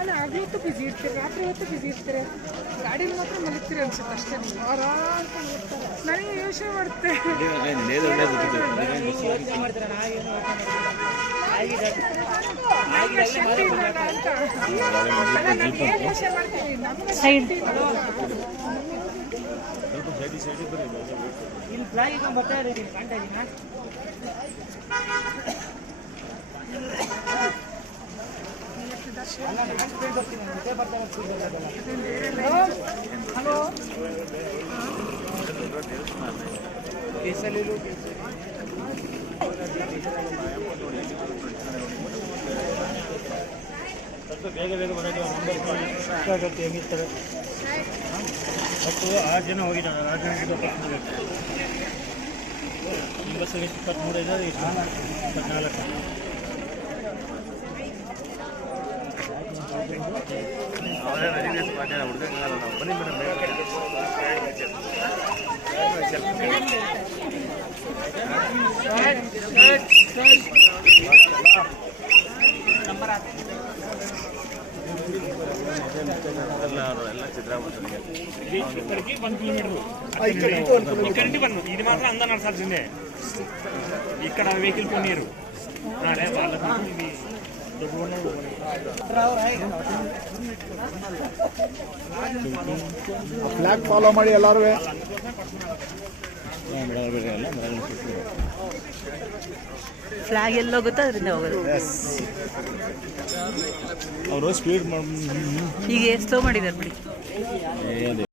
ಅಲ್ಲ ಆಗಲೂ ಬಿಸಿ ಇರ್ತೀರಿ, ರಾತ್ರಿ ಹೊತ್ತು ಬಿಸಿ ಇರ್ತೀರಿ, ಗಾಡೀಲಿ ಮಾತ್ರ ಮಲಗ್ತೀರಿ ಅನ್ಸುತ್ತೆ ಅಷ್ಟೇ. ನೀವು ನನಗೆ ಯೋಚನೆ ಮಾಡುತ್ತೆ ಶಕ್ತಿ ಇಲ್ಲ ಅಂತ. ಯೋಚನೆ ಮಾಡ್ತೀವಿ ನಮ್ಗೆ ಶಕ್ತಿ ಇಲ್ಲ. ಹಲೋ ಬೇಗ ಬೇಗ ಬರೋದು ಆಗುತ್ತೆ ಹೆಂಗಿರ್ತಾರೆ. ಮತ್ತು 6 ಜನ ಹೋಗಿದ್ದಾರೆ, 6 ಜನ ಬಸ್ಸಿಗೆ 23 ಇದೆ, 24. ಎಲ್ಲ ಚಿತ್ರ ఇక్కడికి 1 కిలోమీటర్ ఇక్కడి వన్ ఇది మాత్రం అందరూ నడచాల్సిందే. ఇక్కడ వెహికల్ కొనియరు. ಫ್ಲಾಗ್ ಫಾಲೋ ಮಾಡಿ ಎಲ್ಲರೂ. ಫ್ಲಾಗ್ ಎಲ್ಲ ಹೋಗುತ್ತೋ ಅದರಿಂದ ಹೋಗೋದು. ಅವರು ಸ್ಪೀಡ್ ಈಗ ಸ್ಲೋ ಮಾಡಿದ್ದಾರೆ ಬಿಡಿ.